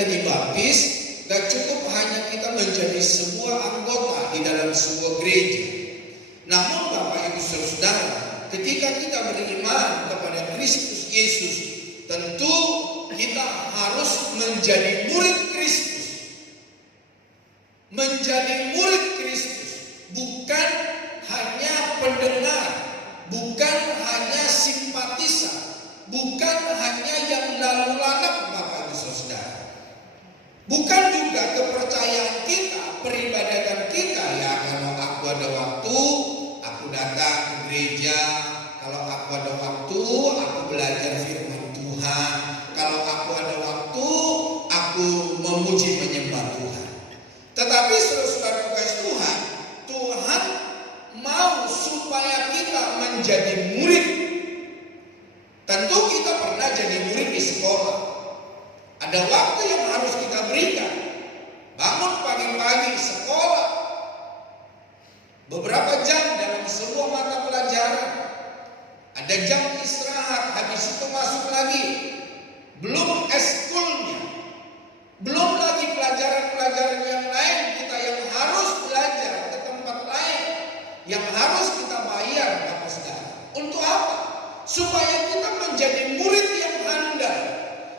kita dibaptis, gak cukup hanya kita menjadi sebuah anggota di dalam sebuah gereja. Namun Bapak Ibu Saudara, ketika kita beriman kepada Kristus Yesus, tentu kita harus menjadi murid Kristus. Menjadi murid Kristus, bukan hanya pendengar, bukan hanya simpatisan, bukan hanya yang lalu lalang Bapak Ibu Saudara. Bukan juga kepercayaan kita, peribadatan kita. Ya, kalau aku ada waktu, aku datang ke gereja. Kalau aku ada waktu, aku belajar firman Tuhan. Kalau aku ada waktu, aku memuji menyembah Tuhan. Tetapi saudara-saudara kasih Tuhan, Tuhan mau supaya kita menjadi murid. Tentu kita pernah jadi murid di sekolah. Ada waktu yang harus kita berikan. Bangun pagi-pagi sekolah, beberapa jam dalam sebuah mata pelajaran. Ada jam istirahat, habis itu masuk lagi. Belum eskulnya, belum lagi pelajaran-pelajaran yang lain kita yang harus belajar ke tempat lain, yang harus kita bayar, Bapak Saudara. Untuk apa? Supaya kita menjadi murid yang handal,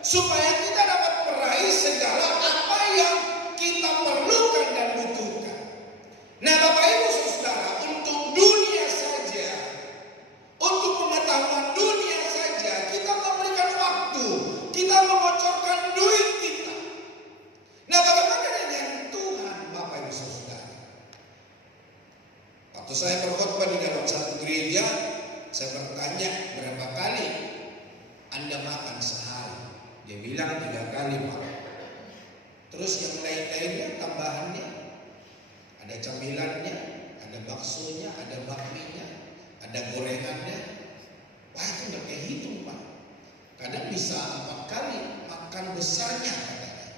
supaya kita dapat meraih segala apa yang kita perlukan dan butuhkan. Nah, Bapak Ibu Saudara, untuk dunia saja, untuk pengetahuan dunia saja, kita memberikan waktu, kita mengocorkan duit kita. Nah, bagaimana dengan Tuhan, Bapak Ibu Saudara? Waktu saya berkhotbah di dalam satu gereja, saya bertanya, berapa kali Anda makan sehari? Dia bilang 3 kali, Pak. Terus yang lain-lainnya, tambahannya, ada camilannya, ada baksonya, ada bakminya, ada gorengannya. Wah, itu nggak kehitung, Pak. Kadang bisa 4 kali makan besarnya, katanya.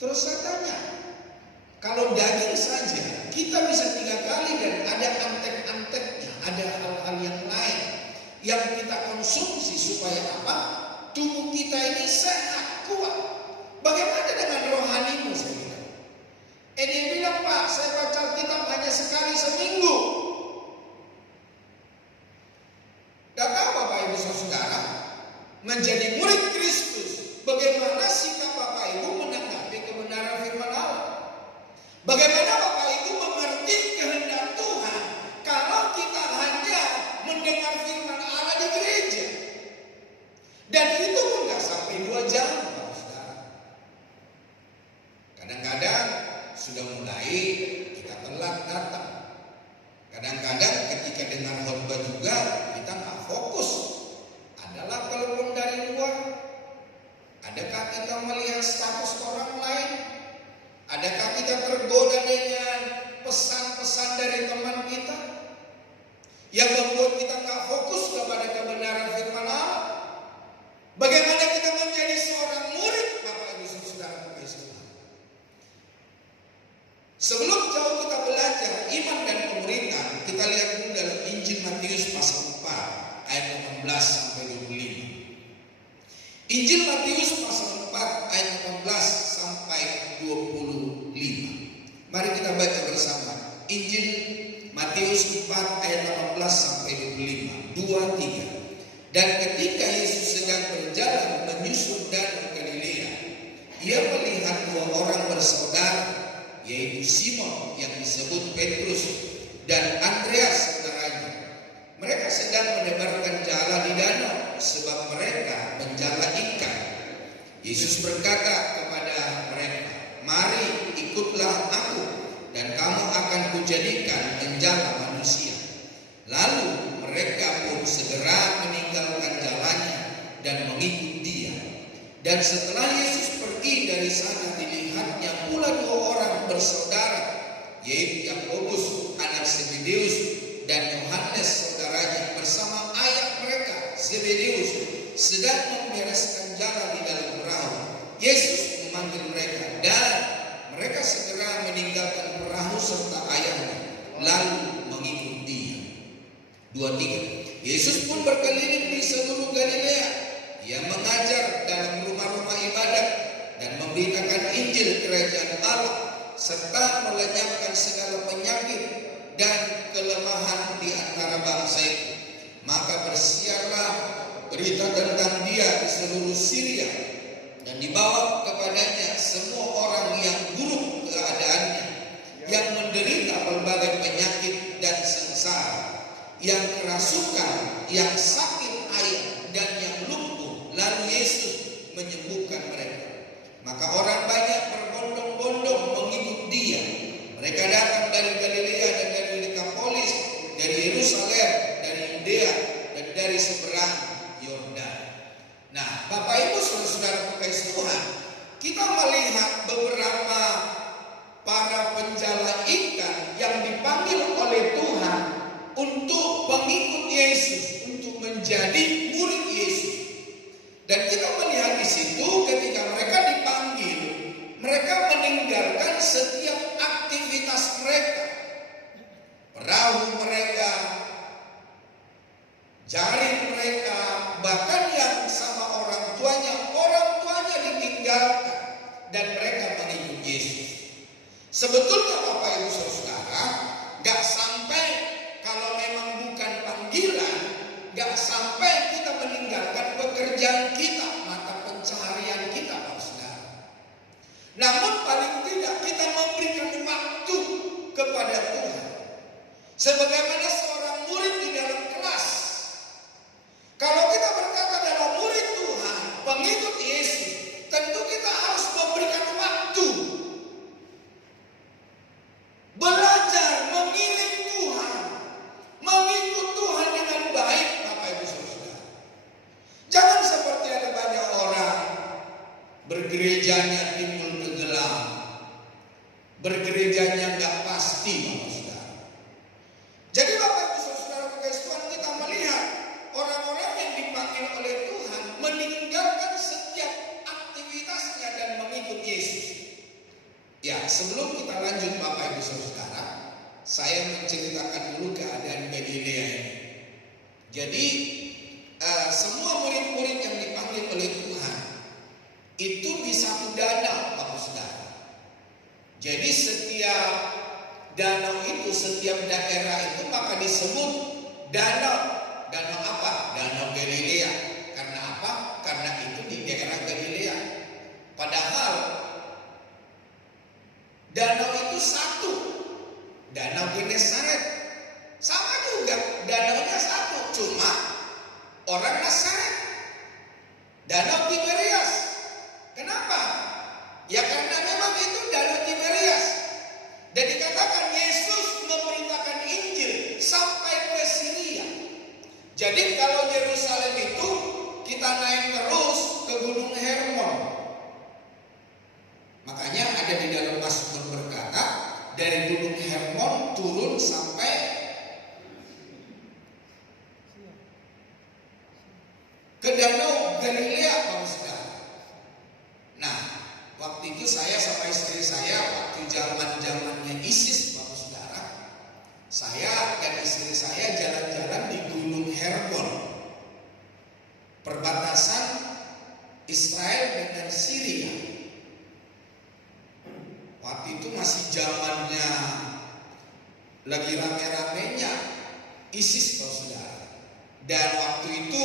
Terus saya tanya, kalau daging saja kita bisa 3 kali dan ada antek-anteknya, ada hal-hal yang lain yang kita konsumsi supaya apa? Tubuh kita ini sehat, kuat. Bagaimana dengan rohanimu, saya bilang? Dia bilang, Pak, saya baca kitab hanya sekali seminggu. Dan tahu Bapak Ibu Saudara, menjadi murid Kristus, bagaimana sikap Bapak Ibu menanggapi kebenaran firman Allah? Bagaimana Bapak Ibu mengerti kehendak Tuhan kalau kita hanya mendengar firman Allah di gereja? Dan itu pun gak sampai 2 jam, Bapak Saudara. Kadang-kadang sudah mulai kita telat datang. Kadang-kadang ketika dengar khotbah juga kita gak fokus. Adalah telepon dari luar. Adakah kita melihat status orang lain? Adakah kita tergoda dengan pesan-pesan dari teman kita yang membuat kita gak fokus kepada kebenaran firman Allah? Bagaimana kita menjadi seorang murid, Bapak Ibu Saudara kasih Tuhan? Sebelum jauh kita belajar iman dan pemerintahan, kita lihat dulu dalam Injil Matius pasal 4 ayat 18 sampai 25. Injil Matius pasal 4 ayat 18 sampai 25. Mari kita baca bersama. Injil Matius 4 ayat 18 sampai 25. 2, 3. Dan ketika Yesus sedang berjalan menyusur danau Galilea, ia melihat 2 orang bersaudara, yaitu Simon yang disebut Petrus dan Andreas saudaranya. Mereka sedang menebarkan jala di danau, sebab mereka menjala ikan. Yesus berkata kepada mereka, "Mari ikutlah aku, dan kamu akan kujadikan penjala manusia." Lalu mereka pun segera meninggalkan jalannya dan mengikut dia. Dan setelah Yesus pergi dari sana, dilihatnya pula 2 orang bersaudara, yaitu Yakobus anak Zebedeus dan Yohanes saudaranya bersama ayah mereka Zebedeus sedang membereskan jala di dalam perahu. Yesus memanggil mereka dan mereka segera meninggalkan perahu serta ayahnya lalu mengikut dia. 2, 3. Yesus pun berkeliling di seluruh Galilea. Ia mengajar dalam rumah-rumah ibadat dan memberitakan Injil kerajaan Allah, serta melenyapkan segala penyakit dan kelemahan di antara bangsa itu. Maka bersiarlah berita tentang dia di seluruh Syria, dan dibawa kepadanya semua orang yang buruk keadaannya, yang menderita berbagai penyakit dan sengsara, yang kerasukan, yang sakit air, dan yang lumpuh. Lalu Yesus menyembuhkan mereka. Maka orang banyak berbondong-bondong mengikut dia. Mereka datang dari Galilea dan dari Dekapolis, dari Yerusalem, dari Yudea, dan dari seberang Yordan. Nah, Bapak Ibu saudara-saudara kekasih Tuhan, kita melihat beberapa para penjala ikan yang dipanggil oleh Tuhan untuk pengikut Yesus, untuk menjadi murid Yesus. Dan kita melihat di situ ketika mereka dipanggil, mereka meninggalkan setiap aktivitas mereka, perahu mereka, jaring mereka, bahkan yang sama orang tuanya ditinggalkan, dan mereka mengikut Yesus. Sebetulnya Bapak Ibu Saudara, gak sampai kalau memang bukan panggilan, gak sampai kita meninggalkan pekerjaan kita, mata pencaharian kita, Pak Saudara. Namun paling tidak kita memberikan waktu kepada Tuhan. Sebagaimana seorang murid di dalam kelas, kalau kita berkata adalah murid Tuhan, pengikut Yesus, tentu kita harus memberikan waktu, belajar mengiring Tuhan, mengikut Tuhan dengan baik, Bapak Ibu Saudara. Jangan seperti ada banyak orang bergerejanya timbul tenggelam, bergerejanya nggak pasti, Bapak Saudara. Jadi Bapak Ibu Saudara kekasih Tuhan, kita melihat orang-orang yang dipanggil oleh Tuhan meninggalkan setiap aktivitasnya dan mengikut Yesus. Ya, sebelum kita lanjut Bapak Ibu Saudara, saya menceritakan dulu keadaan Galilea ini. Jadi semua murid-murid yang dipanggil oleh Tuhan itu di satu danau, Bapak Saudara. Jadi setiap danau itu, setiap daerah itu maka disebut danau. Danau apa? Danau Galilea. Karena apa? Karena itu di daerah Galilea. Padahal danau itu satu, Danau Genesaret. Sama juga, danaunya satu, cuma orang Nazaret. Danau Tiberias. Kenapa? Ya karena memang itu Danau Tiberias. Dan dikatakan Yesus memberitakan Injil sampai ke Syria. Jadi kalau Yerusalem itu kita naik terus ke Gunung Hermon. Makanya ada di dalam Mazmur berkata, dari Gunung Hermon turun sampai ke Danau Galilea, Bapak Saudara. Nah, waktu itu saya sama istri saya, waktu zaman-zamannya ISIS, Bapak Saudara, saya dan istri saya jalan-jalan di Gunung Hermon, perbatasan Israel dengan Syria. Waktu itu masih zamannya lagi rame-ramenya ISIS, Bapak Saudara. Dan waktu itu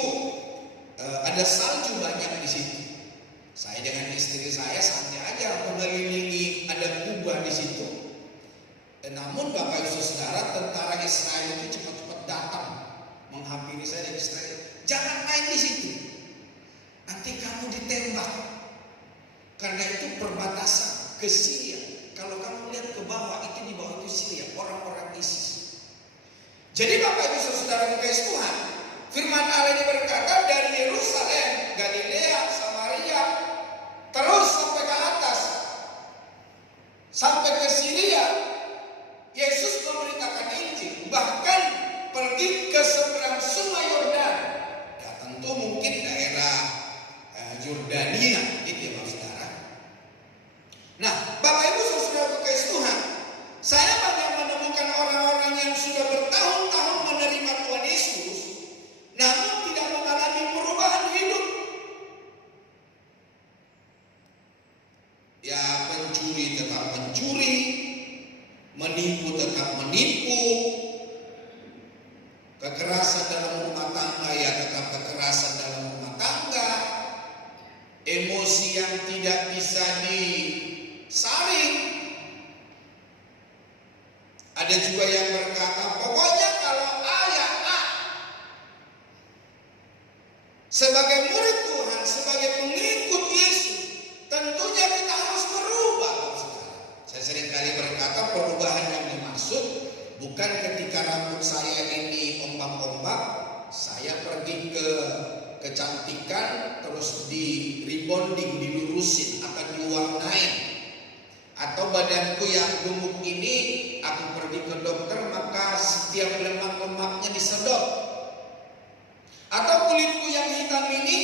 ada salju banyak di situ. Saya dengan istri saya santai aja mengelilingi, ada kubah di situ. Namun Bapak Ibu Saudara, tentara Israel itu cepat-cepat datang menghampiri saya dan Israel. Jangan main di situ, nanti kamu ditembak. Karena itu perbatasan ke Syria. Kalau kamu lihat ke bawah, itu di bawah itu Syria, orang-orang ISIS. Jadi Bapak Ibu Saudara kekasih Tuhan, firman Allah ini berkata dari Yerusalem, Galilea, Samaria, terus sampai ke atas, sampai ke Syria, Yesus memberitakan Injil. Bahkan pergi ke seberang sungai Yordan. Ya tentu mungkin daerah Yordania, gitu ya Bapak Saudara. Nah, Bapak Ibu Saudara kekasih Tuhan, saya banyak menemukan orang-orang yang sudah bertahun-tahun menerima Tuhan Yesus, namun tidak mengalami perubahan hidup. mencuri tetap mencuri, menipu tetap menipu, kekerasan dalam rumah tangga ya tetap kekerasan dalam rumah tangga, emosi yang tidak bisa disaring. Ada juga yang berkata, pokoknya kalau A ya A. Sebagai murid Tuhan, sebagai pengikut Yesus, tentunya kita harus berubah. Saya sering kali berkata, perubahan yang dimaksud bukan ketika rambut saya ini ombak-ombak, saya pergi ke kecantikan terus di rebonding, dilurusin atau diwarnain, atau badanku yang gemuk ini aku pergi ke dokter maka setiap lemak-lemaknya disedot, atau kulitku yang hitam ini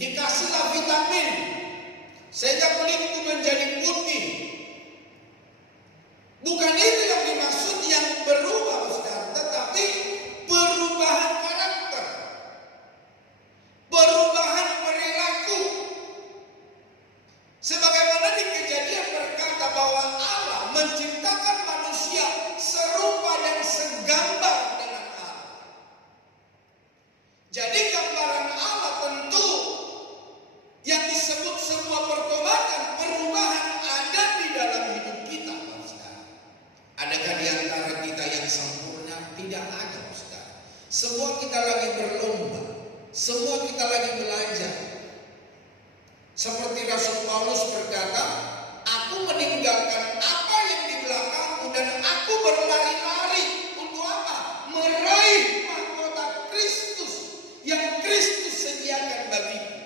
dikasihlah vitamin sehingga kulitku menjadi putih. Bukan itu yang dimaksud yang berubah, saudara, tetapi perubahan karakter, perubahan perilaku. Sebagaimana di Kejadian berkata bahwa Allah menciptakan manusia serupa dan segambar dengan Allah. Jadi gambaran Allah tentu yang disebut sebuah pertobatan, perubahan ada di dalam hidup kita. Adakah di antara kita yang sempurna? Tidak ada, saudara. Semua kita lagi berlomba, semua kita lagi belajar. Seperti Rasul Paulus berkata, aku meninggalkan apa yang di belakangku dan aku berlari-lari untuk apa? Meraih mahkota Kristus yang Kristus sediakan bagiku.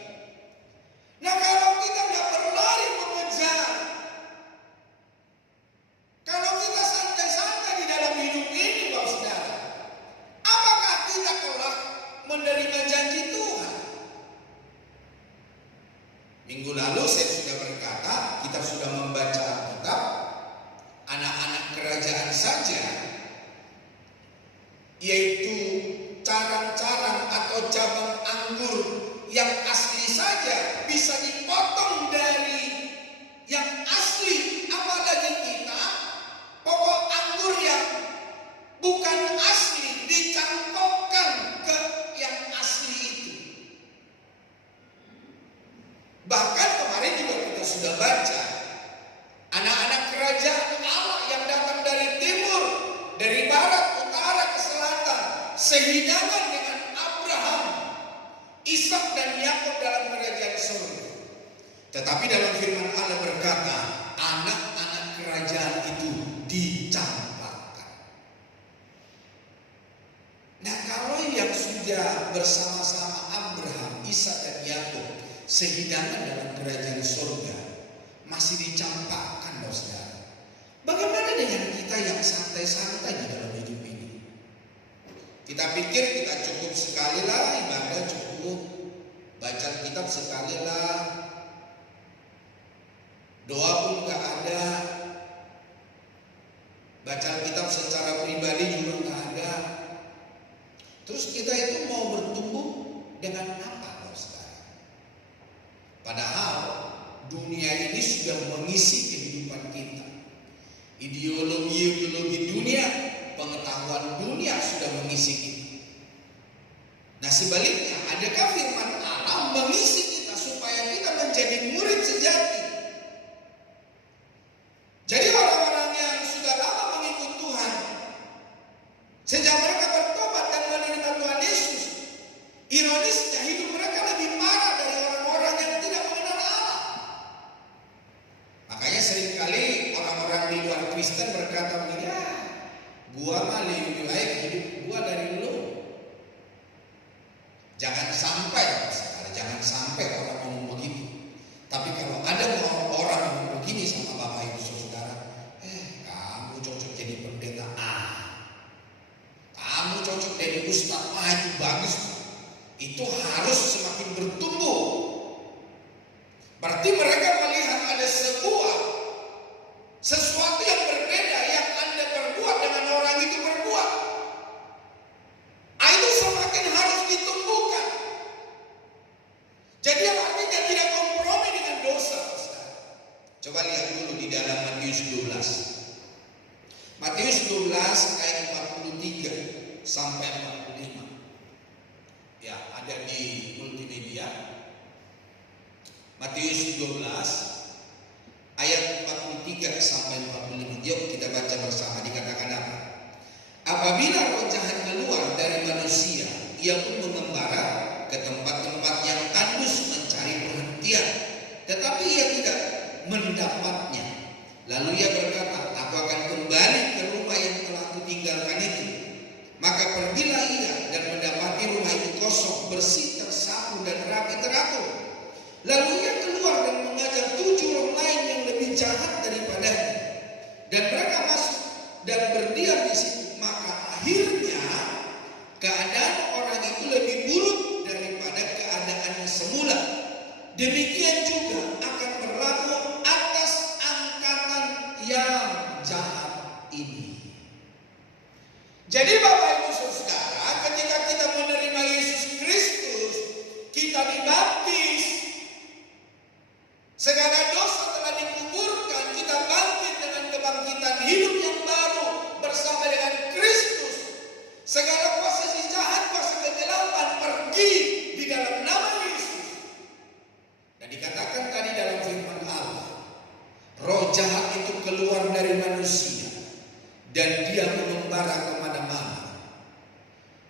Nah, kalau kita nggak berlari mengejar, kalau kita santai-santai di dalam hidup ini, Bapak Saudara, apakah kita kelak menerima janji Tuhan? Minggu lalu saya sudah berkata, kita sudah membaca Alkitab, anak-anak kerajaan saja, yaitu carang-carang atau cabang anggur yang asli saja bisa dipotong dari yang asli, apalagi kita pokok anggur yang bukan asli dicangkokkan ke yang asli itu. Bahkan kemarin juga kita sudah baca anak-anak kerajaan Allah yang datang dari timur, dari barat, utara ke selatan, sehidangan dengan Abraham, Ishak dan Yakub dalam kerajaan surga. Tetapi dalam firman Allah berkata, anak-anak kerajaan itu dicampakkan. Nah, kalau yang sudah bersama-sama Abraham, Ishak dan Yakub sehidangan dalam kerajaan surga masih dicampakkan, saudara. Bagaimana dengan kita yang santai-santai di dalam hidup ini? Kita pikir kita cukup sekali lah ibadah, cukup baca kitab sekali lah, doa pun gak ada, baca kitab secara pribadi juga gak ada. Terus kita itu mau bertumbuh dengan apa, saudara? Padahal dunia ini sudah mengisi kehidupan kita. Ideologi dunia, pengetahuan dunia sudah mengisi kita. Nah, sebaliknya, adakah firman Allah mengisi kita supaya kita menjadi murid sejati? Jadi orang-orang yang sudah lama mengikut Tuhan, sejak mereka bertobat dan menerima Tuhan Yesus, ironisnya hidup mereka lebih parah dari orang-orang yang tidak mengenal Allah. Makanya seringkali orang-orang di luar Kristen berkata, ya, gua mah lebih baik hidup gua dari lu. Jangan sampai orang ngomong begitu. Tapi kalau ada orang ngomong begini sama Bapak Ibu Saudara, kamu cocok jadi pendeta kamu cocok jadi ustaz, itu bagus. Itu harus semakin bertumbuh. Berarti mereka melihat ada sesuatu yang berbeda yang Anda perbuat dengan orang itu berbuat. Itu semakin harus ditumbuhkan. Jadi yang artinya tidak kompromi dengan dosa. Coba lihat dulu di dalam Matius 12. Matius 12 ayat 43 sampai 45. Ya, ada di multimedia. Matius 12 ayat 43 sampai 45. Yuk kita baca bersama. Dikatakan apa? Apabila roh jahat keluar dari manusia, ia pun mengembara ke tempat-tempat yang tandus mencari perhentian, tetapi ia tidak mendapatnya. Lalu ia berkata, aku akan kembali ke rumah yang telah kutinggalkan itu. Maka pergilah ia dan mendapati rumah itu kosong, bersih, tersapu dan rapi teratur. Lalu ia keluar dan mengajak 7 roh lain yang lebih jahat daripadanya, dan mereka masuk dan berdiam di situ. Maka akhirnya keadaan orang itu lebih buruk daripada keadaannya semula. Demikian juga akan berlaku atas angkatan yang jahat ini. Jadi Bapak Ibu Saudara, ketika kita menerima Yesus Kristus, kita dibaptis, segala dosa telah dikuburkan, kita bangkit dengan kebangkitan hidup yang baru bersama dengan Kristus. Segala kuasa jahat, kuasa kegelapan pergi di dalam nama Yesus. Dan dikatakan tadi dalam firman Allah, roh jahat itu keluar dari manusia dan dia mengembara kemana-mana.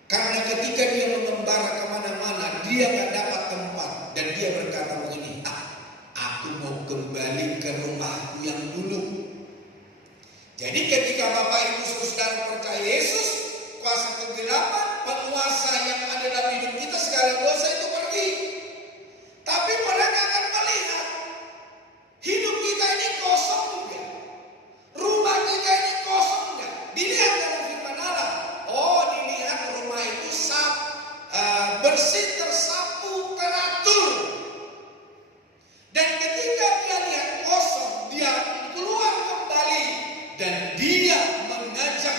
Karena ketika dia mengembara kemana-mana, dia gak dapat tempat. Dan dia berkata begini, aku mau kembali ke rumahku yang dulu. Jadi ketika Bapak Ibu Saudara percaya Yesus, kuasa kegelapan, penguasa yang ada dalam hidup kita, segala dosa itu pergi. Tapi mereka akan melihat hidup kita ini kosong enggak? Rumah kita ini kosong enggak? Dilihat dalam firman Allah. Oh, dilihat rumah itu bersih, tersapu, teratur. Dan ketika dia lihat kosong, dia keluar kembali dan dia mengajak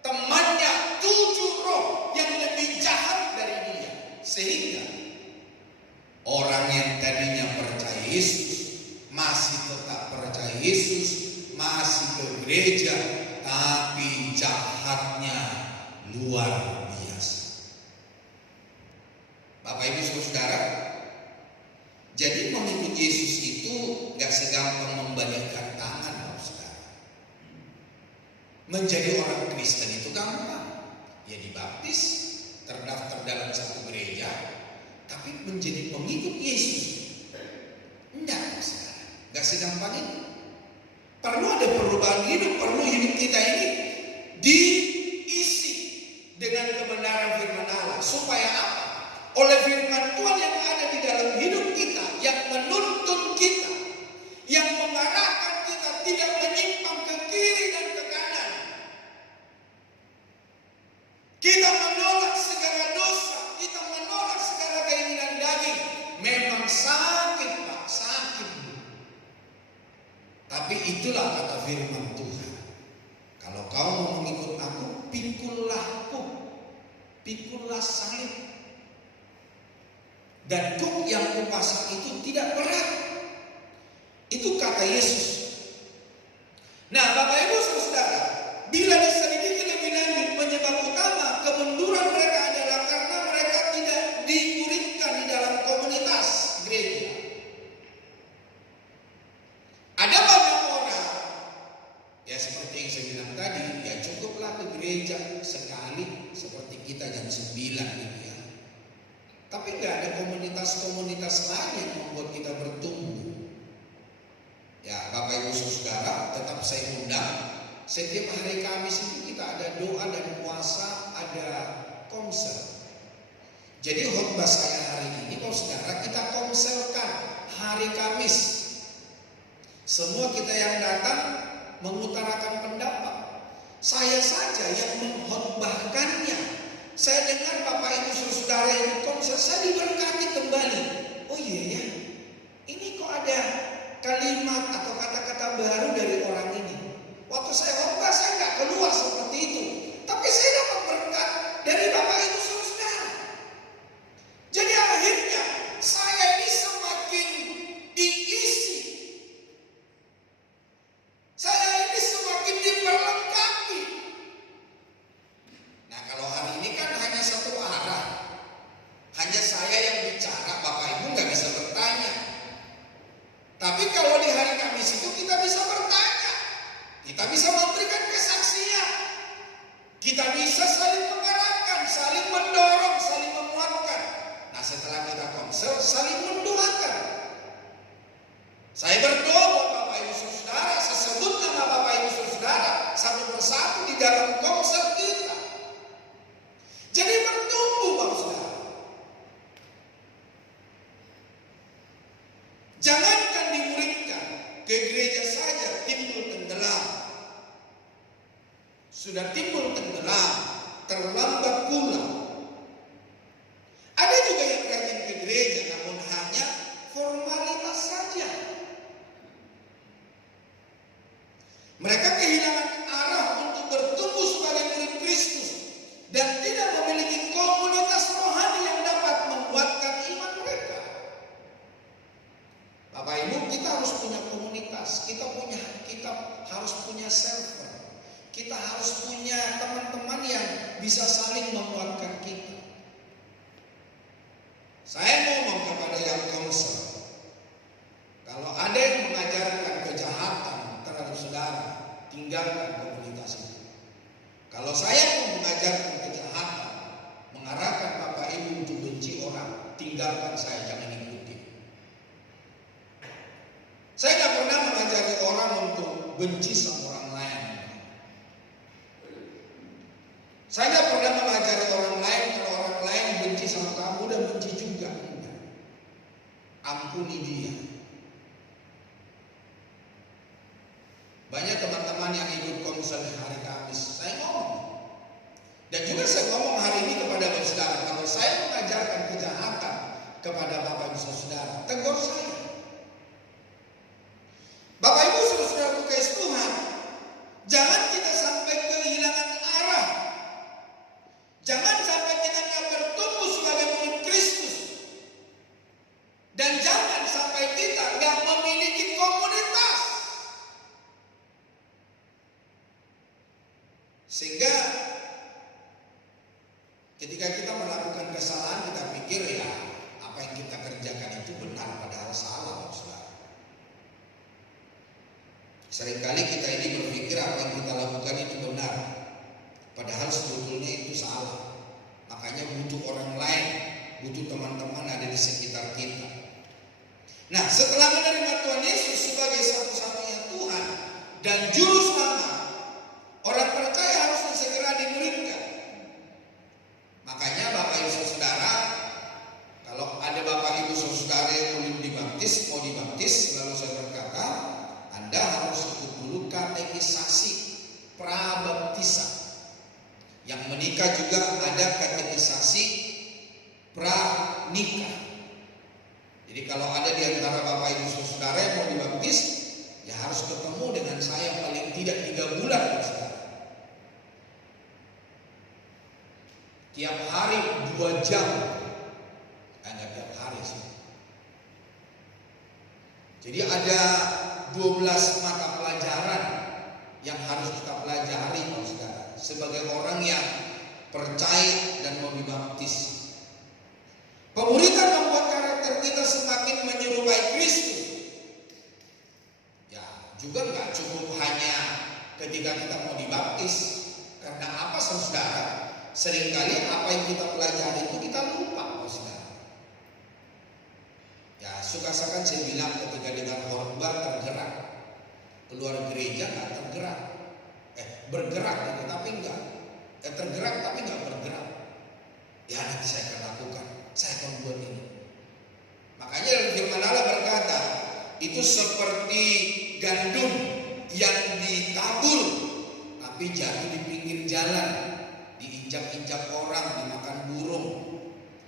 temannya 7 roh yang lebih jahat dari dia. Sehingga orang yang tadinya percaya Yesus masih tetap percaya Yesus, masih ke gereja, tapi jahatnya luar biasa. Bapak Ibu Saudara, jadi mengikut Yesus itu gak segampang membalikkan tangan, Bapak Saudara. Menjadi orang Kristen itu gampang. Ya dibaptis, terdaftar dalam satu gereja, tapi menjadi pengikut Yesus enggak, Bapak Saudara. Gak segampang itu. Perlu ada perubahan hidup, perlu hidup kita ini diisi dengan kebenaran firman Allah. Supaya apa? Oleh firman Tuhan yang ada di dalam hidup kita, yang menuntun kita, yang mengarahkan kita tidak menyimpang ke kiri dan ke kanan. Kita menolak segala dosa, kita menolak segala keinginan daging. Memang sakit, Pak, sakit. Tapi itulah kata firman Tuhan. Kalau kau mau mengikut aku, pikullah salib. Dan kuk yang kupasang itu tidak berat. Itu kata Yesus. Nah, Bapak Ibu Saudara, bila diselidiki lebih lanjut, penyebab utama kemunduran mereka adalah karena mereka tidak dimuridkan di dalam komunitas gereja. Ada banyak orang, ya seperti yang saya bilang tadi, ya cukuplah ke gereja sekali seperti kita jam 9 gitu ya. Tapi nggak ada komunitas-komunitas lain yang membuat kita bertumbuh. Ya Bapak Ibu Saudara, tetap saya undang. Setiap hari Kamis itu kita ada doa dan puasa, ada komsel. Jadi khotbah saya hari ini, Bapak Saudara, kita komselkan hari Kamis. Semua kita yang datang mengutarakan pendapat. Saya saja yang mengkhotbahkannya. Saya dengar Bapak Ibu Saudara yang komsel, saya diberkati kembali. Oh iya ya, ini kok ada kalimat atau kata-kata baru dari orang ini. Waktu saya khotbah saya nggak keluar seperti itu, tapi saya dapat berkat dari Bapak Ibu Saudara. Jadi akhirnya saya ini semakin diisi di situ kita bisa bertanya, kita bisa memberikan kesaksian, kita bisa saling mengarahkan, saling mendorong, saling menguatkan. Nah, setelah kita konsel, saling mendoakan. Saya berdoa buat Bapak Ibu Saudara, saya sebut nama Bapak Ibu Saudara satu persatu di dalam konsel kita. Jadi bertumbuh, Bapak Saudara. Jangankan dimuridkan, ke gereja saja timbul tenggelam. Sudah timbul tenggelam, terlambat pula. Ada juga yang rajin ke gereja namun hanya formalitas saja. Mereka kehilangan arah untuk bertumbuh sebagai murid Kristus dan tidak memiliki komunitas rohani yang dapat menguatkan iman mereka. Bapak Ibu, kita harus punya komunitas, kita harus punya server, kita harus punya teman-teman yang bisa saling menguatkan kita. Saya ngomong kepada yang konsel, kalau ada yang mengajarkan kejahatan terhadap saudara, tinggalkan komunitas itu. Kalau saya mau mengajarkan kejahatan, mengarahkan Bapak Ibu untuk benci orang, tinggalkan saya, jangan ikuti. Saya tidak pernah mengajari orang untuk benci sama orang lain. Saya tidak pernah mengajari orang lain kalau orang lain benci sama kamu dan benci juga. Ampuni dia. Banyak teman-teman yang ikut konsel hari Kamis, saya ngomong. Dan juga saya ngomong hari ini kepada Bapak Saudara, kalau saya mengajarkan kejahatan kepada Bapak Ibu Saudara, tegur saya. Bapak Ibu Saudara kasih Tuhan, jangan kita sampai kehilangan arah. Jangan sampai kita tidak bertumbuh sebagai murid Kristus. Dan jangan sampai kita tidak memiliki komunitas. Sehingga ketika kita melakukan kesalahan, kita pikir ya apa yang kita kerjakan itu benar, padahal salah, saudara. Seringkali kita ini berpikir apa yang kita lakukan itu benar, padahal sebetulnya itu salah. Makanya butuh orang lain, butuh teman-teman ada di sekitar kita. Nah, setelah menerima Tuhan Yesus sebagai satu-satunya Tuhan dan Juru Selamat, orang percaya harus segera dimuridkan. Makanya Bapak Ibu Saudara, kalau ada Bapak Ibu Saudara yang belum dibaptis, mau dibaptis, lalu saya berkata, Anda harus ikut dulu katekisasi prabaptisan. Yang menikah juga ada katekisasi pranikah. Jadi kalau ada di antara Bapak Ibu Saudara yang mau dibaptis, ya harus ketemu dengan saya paling tidak 3 bulan, saudara. Tiap hari 2 jam. Enggak tiap hari sih. Jadi ada 12 mata pelajaran yang harus kita pelajari, saudara, sebagai orang yang percaya dan mau dibaptis. Pemuridan membuat karakter kita semakin menyerupai Kristus. Ya, juga nggak cukup hanya ketika kita mau dibaptis. Karena apa, saudara? Seringkali apa yang kita pelajari itu kita lupa, saudara. Ya, suka-suka saya bilang ketika dengan khotbah tergerak, keluar gereja nggak tergerak, bergerak gitu, tapi enggak, tergerak tapi nggak bergerak. Ya, nanti saya akan lakukan, saya akan buat ini. Makanya dalam firman Allah berkata, itu seperti gandum yang ditabur tapi jatuh di pinggir jalan, diinjak-injak orang, dimakan burung,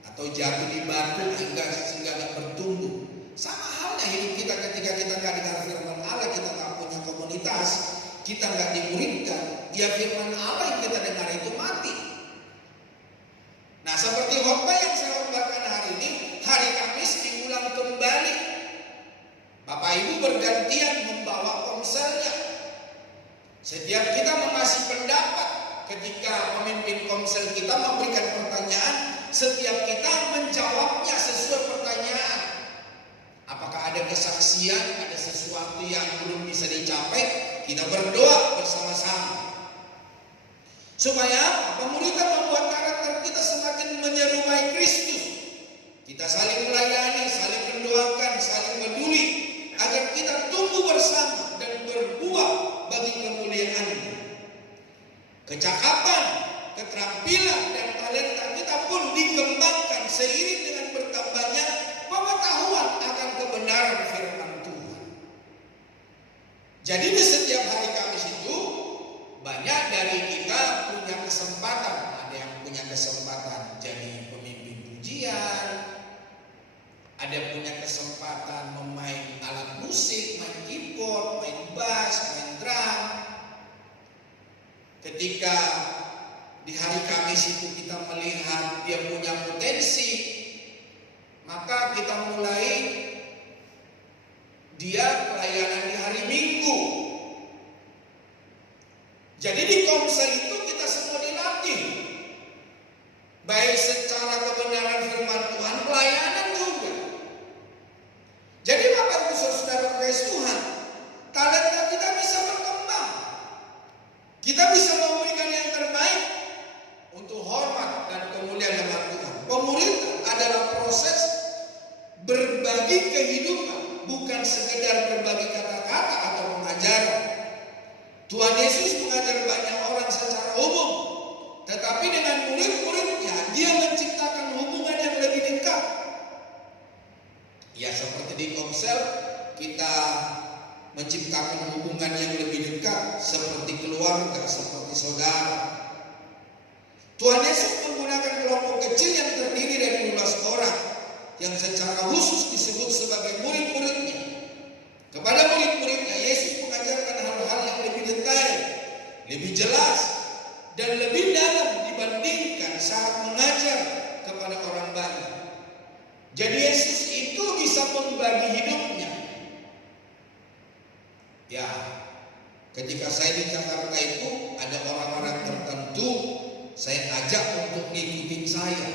atau jatuh di batu sehingga nggak bertumbuh. Sama halnya hidup kita ketika kita nggak dengar firman Allah, kita nggak punya komunitas, kita nggak dimuridkan, ya firman Allah yang kita dengar itu mati. Nah, seperti khotbah yang saya khotbahkan hari ini, hari Kamis diulang kembali. Bapak Ibu bergantian membawa ponselnya. Setiap kita mengasih pendapat, ketika pemimpin komsel kita memberikan pertanyaan, setiap kita menjawabnya sesuai pertanyaan. Apakah ada kesaksian, ada sesuatu yang belum bisa dicapai, kita berdoa bersama-sama. Supaya apa? Pemuridan membuat karakter kita semakin menyerupai Kristus. Kita saling melayani, saling mendoakan, saling peduli, agar kita tumbuh bersama dan berbuah bagi kemuliaan-Nya. Kecakapan, keterampilan, dan talenta kita pun dikembangkan seiring dengan bertambahnya pengetahuan akan kebenaran firman Tuhan. Jadi di setiap hari Kamis itu banyak dari kita punya kesempatan. Ada yang punya kesempatan jadi pemimpin pujian, ada yang punya kesempatan memain alat musik, main keyboard, main bass, main drum. Ketika di hari Kamis itu kita melihat dia punya potensi, maka kita mulai dia pelayanan di hari Minggu. Jadi di Komsel itu kita semua dilatih, baik secara kebenaran firman Tuhan, pelayanan juga. Jadi Bapak Ibu Saudara kasih Tuhan, talenta kita bisa berkembang. Kita bisa memberikan yang terbaik untuk hormat dan kemuliaan nama Tuhan. Pemuridan adalah proses berbagi kehidupan, bukan sekedar berbagi kata-kata atau pengajaran. Tuhan Yesus mengajar banyak orang secara umum, tetapi dengan murid-muridnya dia menciptakan hubungan yang lebih dekat. Ya, seperti di Komsel kita menciptakan hubungan yang lebih dekat, seperti keluarga, seperti saudara. Tuhan Yesus menggunakan kelompok kecil yang terdiri dari 12 orang yang secara khusus disebut sebagai murid-muridnya. Kepada murid-muridnya Yesus mengajarkan hal-hal yang lebih detail, lebih jelas, dan lebih dalam dibandingkan saat mengajar kepada orang banyak. Jadi Yesus itu bisa membagi hidupnya. Ya, ketika saya di Jakarta itu ada orang-orang tertentu saya ajak untuk ngikutin saya.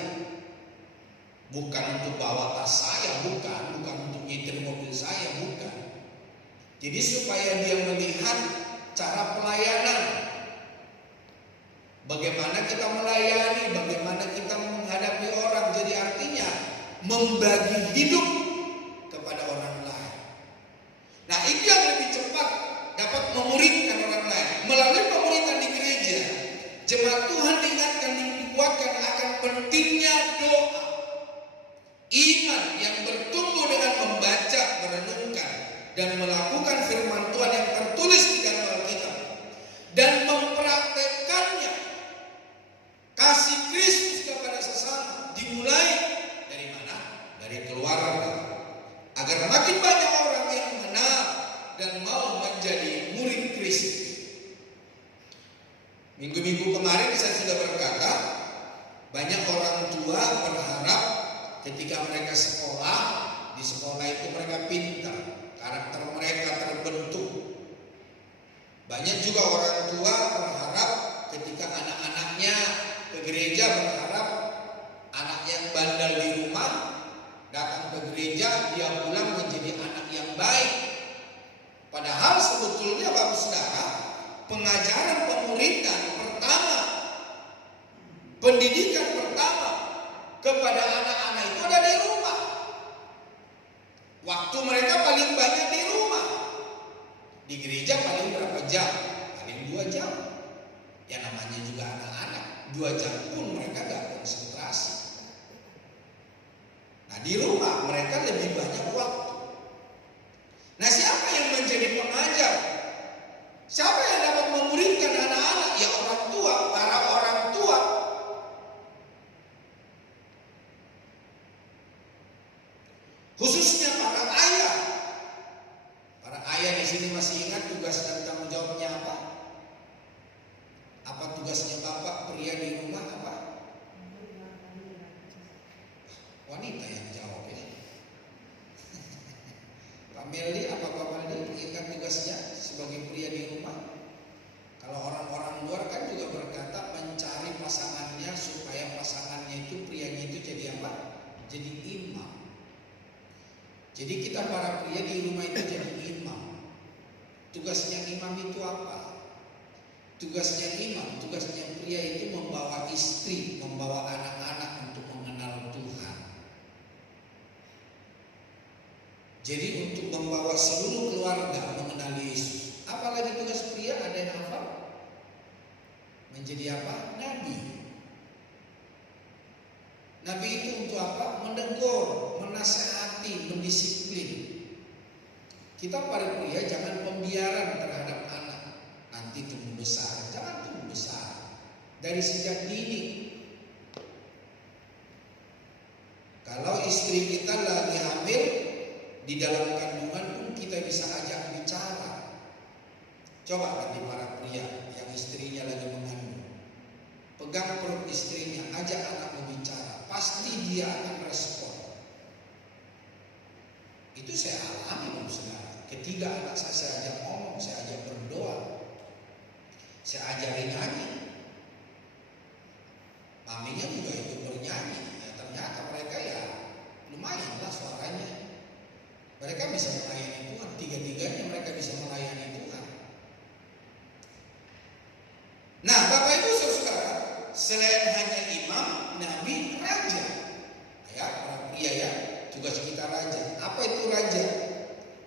Bukan untuk bawa tas saya, bukan untuk nyetir mobil saya, bukan. Jadi supaya dia melihat cara pelayanan, bagaimana kita melayani, bagaimana kita menghadapi orang. Jadi artinya membagi hidup kepada orang lain. Nah, itu yang lebih cepat dapat memuridkan orang lain. Melalui pemuridan di gereja, jemaat Tuhan diingatkan, dikuatkan akan pentingnya doa. Iman yang bertumbuh dengan membaca, merenungkan, dan melakukan firman Tuhan yang tertulis di dalam Alkitab, dan mempraktekkannya. Kasih Kristus kepada sesama dimulai dari mana? Dari keluarga. Agar makin banyak orang yang mengenal dan mau menjadi murid Kristus. Minggu-minggu kemarin saya sudah berkata, banyak orang tua berharap ketika mereka sekolah, di sekolah itu mereka pintar, karakter mereka terbentuk. Banyak juga orang tua berharap ketika anak-anaknya ke gereja, berharap anak yang bandel di rumah datang ke gereja, dia pulang menjadi anak yang baik. Padahal sebetulnya Bapak Saudara, pengajaran pemuridan pertama, pendidikan pertama kepada anak-anak itu ada di rumah. Waktu mereka paling banyak di rumah. Di gereja paling berapa jam? Paling 2 jam. Ya namanya juga anak-anak, 2 jam pun mereka gak konsentrasi. Nah, di rumah mereka lebih banyak waktu. Nah, siapa yang menjadi pengajar? Siapa yang dapat memuridkan anak-anak? Ya orang tua, para orang tua. Khususnya para ayah. Para ayah di sini masih ingat tugas dan tanggung jawabnya apa? Apa tugasnya bapak pria di rumah apa? Wanita yang jawab ya. Pak Meldi, apa Pak Meldi ingat tugasnya sebagai pria di rumah? Kalau orang-orang luar kan juga berkata mencari pasangannya supaya pasangannya itu, prianya itu jadi apa? Jadi imam. Jadi kita para pria di rumah itu jadi imam. itu apa? Tugasnya imam, tugasnya pria itu membawa istri, membawa anak-anak untuk mengenal Tuhan. Jadi untuk membawa seluruh keluarga mengenal Yesus. Apalagi tugas pria, ada yang hafal? Menjadi apa? Nabi. Nabi itu untuk apa? Menegur, menasehati, mendisiplin. Kita para pria jangan pembiaran terhadap anak. Nanti tumbuh besar, jangan tumbuh besar. Dari sejak dini. Kalau istri kita lagi hamil, di dalam kandungan pun kita bisa ajak bicara. Coba nanti para pria yang istrinya lagi mengandung, pegang perut istrinya, ajak anakmu bicara. Pasti dia akan respon. Itu saya alami dong saudara. Ketiga anak saya ajak ngomong, saya ajak berdoa, saya ajarin nyanyi. Maminya juga ikut bernyanyi. Ya, ternyata mereka ya lumayan lah suaranya. Mereka bisa melayani Tuhan. Tiga-tiganya mereka bisa melayani Tuhan. Nah, Bapak Ibu Saudara, selain hanya imam, nabi, raja. Ya, para pria ya, tugas kita raja. Apa itu raja?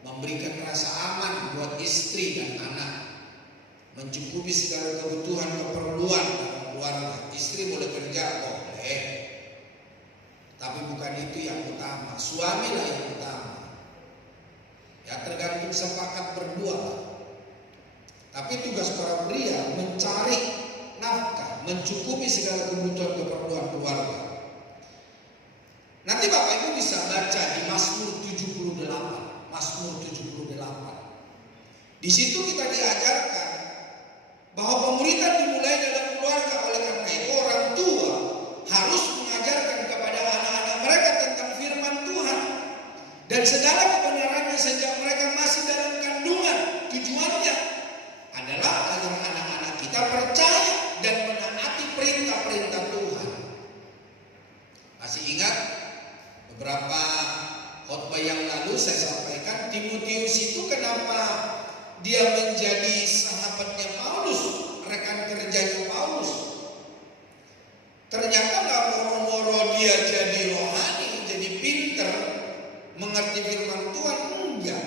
Memberikan rasa aman buat istri dan anak, mencukupi segala kebutuhan keperluan dalam keluarga. Istri boleh kerja, boleh, tapi bukan itu yang utama. Suami lah yang utama. Ya tergantung sepakat berdua. Tapi tugas para pria mencari nafkah, mencukupi segala kebutuhan keperluan keluarga. Nanti Bapak Ibu bisa baca di Mazmur 78. Mazmur 78. Di situ kita diajarkan bahwa pemuritan dimulai dalam keluarga. Oleh karena itu orang tua harus mengajarkan kepada anak-anak mereka tentang firman Tuhan dan segala kebenarannya sejak mereka masih dalam kandungan. Tujuannya adalah agar anak-anak kita percaya dan menaati perintah-perintah Tuhan. Masih ingat beberapa khotbah yang lalu saya sampaikan, Timotius itu kenapa dia menjadi sahabatnya Paulus, rekan kerjanya Paulus. Ternyata gak moro-moro dia jadi rohani, jadi pinter, mengerti firman Tuhan, enggak.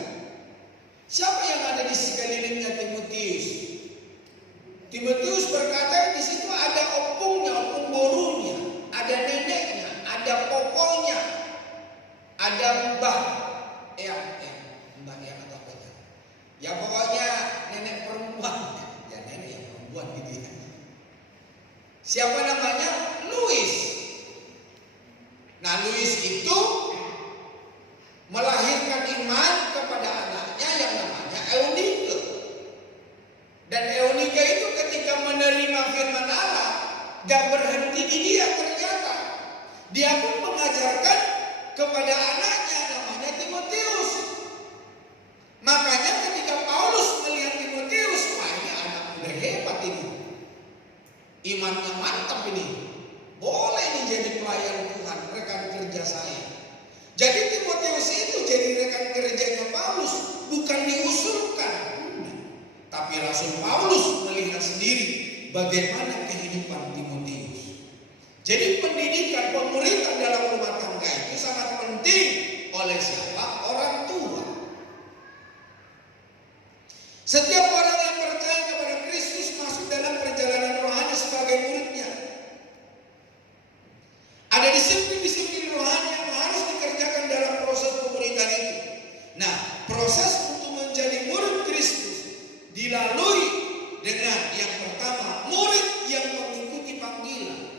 Siapa yang ada di sekelilingnya Timotius? Timotius berkata di situ ada opungnya, opung borunya, ada neneknya, ada pokoknya, ada mbah, mbah yang atau apa ya? Ya pokoknya nenek perempuan, ya nenek yang perempuan gitu ya. Siapa namanya? Louis. Nah Louis itu melahirkan iman kepada anaknya yang namanya Eunike. Dan Eunike itu ketika menerima firman Allah gak berhenti di dia ternyata. Dia pun mengajarkan kepada anaknya namanya Timotius. Makanya ketika Paulus melihat Timotius, wah ini anak muda hebat ini. Imannya mantap ini. Boleh ini jadi pelayan Tuhan, rekan kerja saya. Jadi Timotius itu jadi rekan kerjanya Paulus, bukan diusulkan. Tapi Rasul Paulus melihat sendiri bagaimana kehidupan Timotius. Jadi pendidikan, pemuritan dalam rumah tangga itu sangat penting. Oleh siapa? Orang tua. Setiap orang yang percaya kepada Kristus masuk dalam perjalanan rohani sebagai muridnya. Ada disiplin-disiplin rohani yang harus dikerjakan dalam proses pemuritan itu. Nah, proses untuk menjadi murid Kristus dilalui dengan yang pertama, murid yang mengikuti panggilan.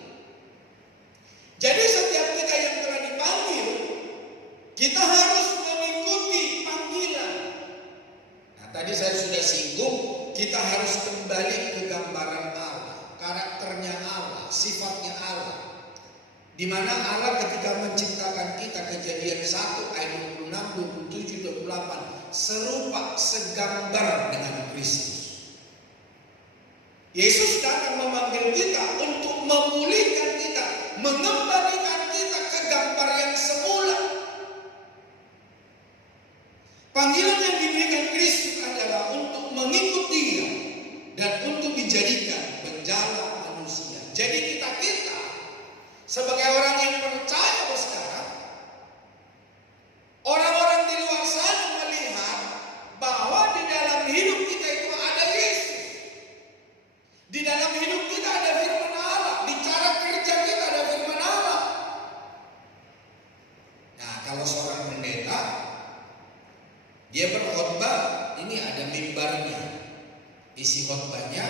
Jadi setiap kita yang telah dipanggil, kita harus mengikuti panggilan. Nah, tadi saya sudah singgung, kita harus kembali ke gambaran Allah, karakternya Allah, sifatnya Allah. Di mana Allah ketika menciptakan kita, Kejadian 1 ayat 26, 27, 28, serupa, segambar dengan Kristus. Yesus datang memanggil kita untuk memulihkan kita, mengembalikan kita ke gambar yang semula. Panggilan yang diberikan Kristus adalah untuk mengikut Dia, mimbarnya. Isi khotbahnya,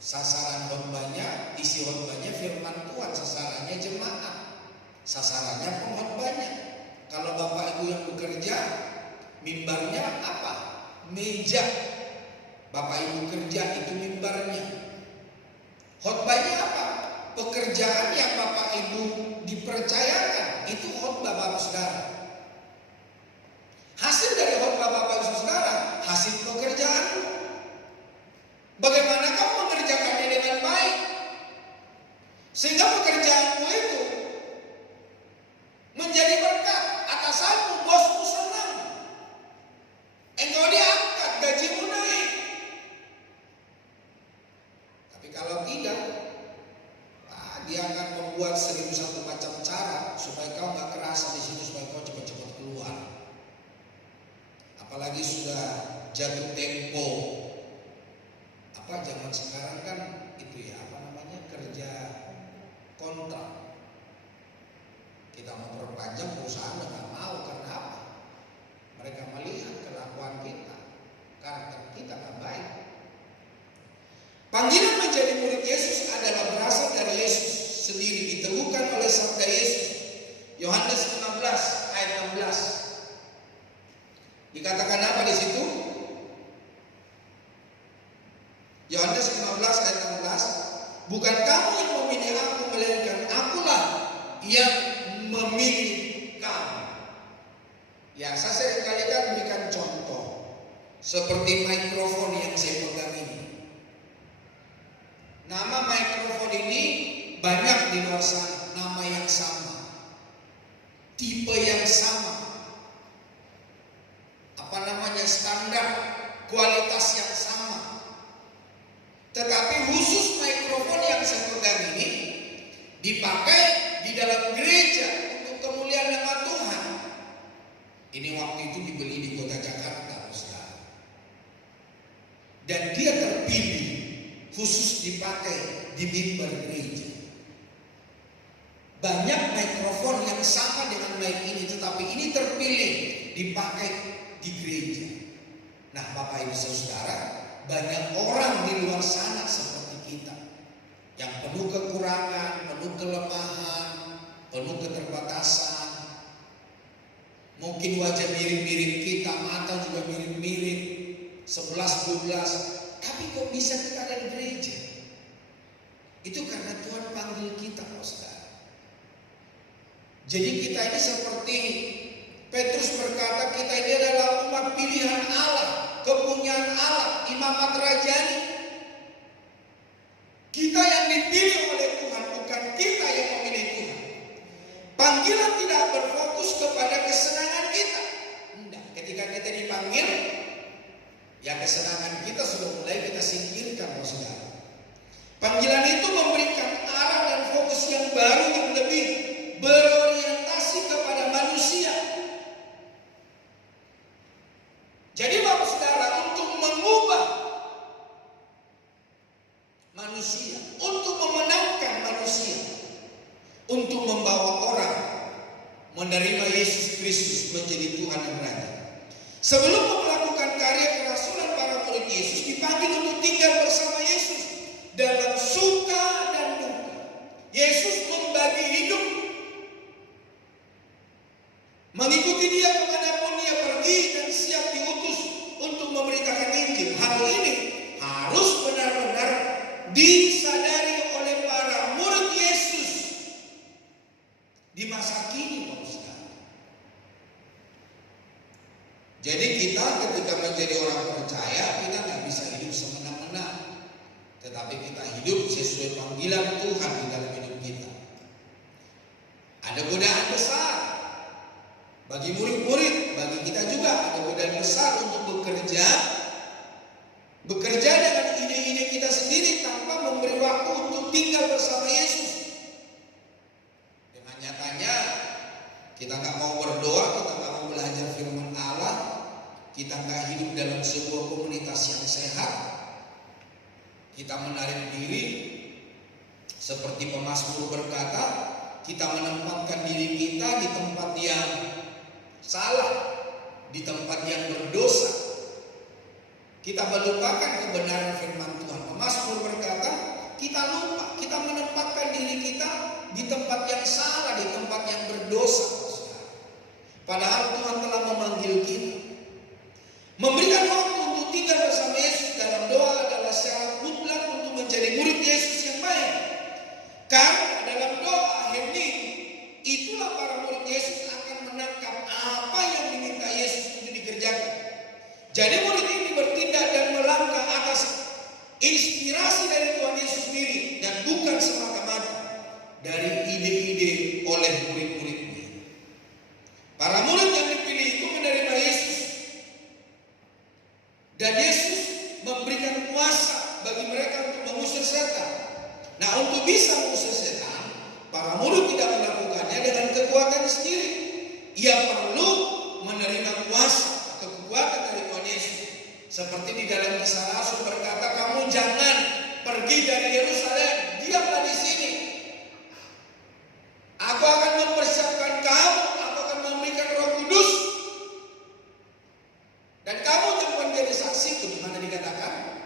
sasaran khotbahnya, isi khotbahnya firman Tuhan, sasarannya jemaat, sasarannya pengkhotbahnya. Kalau Bapak Ibu yang bekerja, mimbarnya apa? Meja. Bapak Ibu kerja, itu mimbarnya. Khotbahnya apa? Pekerjaan yang Bapak Ibu dipercayakan, itu khotbah Bapak Saudara. Hasil dari khotbah Bapak Ibu Saudara, hasil pekerjaanmu. Bagaimana kamu mengerjakannya dengan baik, sehingga pekerjaanmu itu menjadi berkat. Atasanmu, bosmu senang, engkau diangkat, gajimu naik. Tapi kalau tidak, dia akan membuat 1001 macam cara supaya kau gak kerasa di situ, supaya kau cepat-cepat keluar. Apalagi sudah jatuh tempo. Apa zaman sekarang kan itu ya, apa namanya, kerja kontrak. Kita mau perpanjang, perusahaan nggak mau. Karena apa? Mereka melihat kelakuan kita, karakter kita nggak baik. Panggilan menjadi murid Yesus adalah berasal dari Yesus sendiri, diteguhkan oleh sabda Yesus. Yohanes 15 ayat 16. Dikatakan apa di situ? Yohanes 15 ayat 16. Bukan kamu yang memilih aku, melainkan akulah yang memilih kamu. Ya, saya seringkali kan berikan contoh seperti mikrofon yang saya pegang ini. Nama mikrofon ini banyak di luar sana, nama yang sama, tipe yang sama, apa namanya, standar, kualitas yang sama. Tetapi khusus mikrofon yang saya pegang ini dipakai di dalam gereja untuk kemuliaan nama Tuhan. Ini waktu itu dibeli di kota Jakarta, Saudara. Dan dia terpilih khusus dipakai di mimbar gereja. Banyak mikrofon yang sama dengan mic ini, tetapi ini terpilih dipakai di gereja. Nah, Bapak Ibu Saudara, banyak orang di luar sana seperti kita, yang penuh kekurangan, penuh kelemahan, penuh keterbatasan. Mungkin wajah mirip-mirip kita, mata juga mirip-mirip, 11-12. Tapi kok bisa kita ada di gereja? Itu karena Tuhan panggil kita, Saudara. Jadi kita ini seperti Petrus berkata, kita ini adalah umat pilihan Allah, kepunyaan Allah, imamat rajani. Kita yang dipilih oleh Tuhan, bukan kita yang memilih Tuhan. Panggilan tidak berfokus kepada kesenangan kita. Enggak, ketika kita dipanggil, ya kesenangan kita sudah mulai kita singkirkan, Saudara. Panggilan itu memberikan arah dan fokus yang baru, yang lebih berorientasi kepada manusia. Jadi Bapak Saudara, untuk mengubah manusia, untuk memenangkan manusia, untuk membawa orang menerima Yesus Kristus menjadi Tuhan dan Raja. Sebelum melakukan karya kerasulan, para murid Yesus dipanggil untuk tinggal bersama Yesus dalam suka dan duka. Yesus membagi hidup, mengikuti dia kemanapun dia pergi, dan siap diutus untuk memberitakan Injil. Hal ini harus benar-benar disadari oleh para murid Yesus di masa kini, Bapak Saudara. Jadi kita ketika menjadi orang percaya, kita nggak bisa hidup semena-mena, tetapi kita hidup sesuai panggilan Tuhan di dalam hidup kita. Ada godaan besar bagi murid-murid, bagi kita juga ada godaan besar untuk bekerja dengan ide-ide kita sendiri tanpa memberi waktu untuk tinggal bersama Yesus. Dengan nyatanya kita nggak mau berdoa, kita nggak mau belajar firman Allah, kita nggak hidup dalam sebuah komunitas yang sehat. Kita menarik diri, seperti pemazmur berkata, kita menempatkan diri kita di tempat yang salah, di tempat yang berdosa. Kita melupakan kebenaran firman Tuhan. Mazmur berkata, kita lupa, kita menempatkan diri kita di tempat yang salah, di tempat yang berdosa. Padahal Tuhan telah memanggil kita. Memberikan waktu untuk tinggal bersama Yesus dalam doa adalah syarat mutlak untuk menjadi murid Yesus yang baik. Karena dalam doa hening, itulah para murid Yesus akan menangkap apa yang diminta Yesus untuk dikerjakan. Jadi murid ini bertindak dan melangkah atas inspirasi dari Tuhan Yesus sendiri dan bukan semata-mata dari ide-ide oleh murid-muridnya. Para murid yang dipilih itu menerima Yesus, dan Yesus memberikan kuasa bagi mereka untuk mengusir setan. Nah, untuk bisa mengusir setan, para murid tidak melakukannya dengan kekuatan sendiri. Ia perlu menerima kuasa, kekuatan dari Tuhan Yesus. Seperti di dalam Kisah Rasul berkata, kamu jangan pergi dari Yerusalem, diamlah di sini. Aku akan mempersiapkan kamu, aku akan memberikan Roh Kudus, dan kamu akan menjadi saksiku. Di mana dikatakan?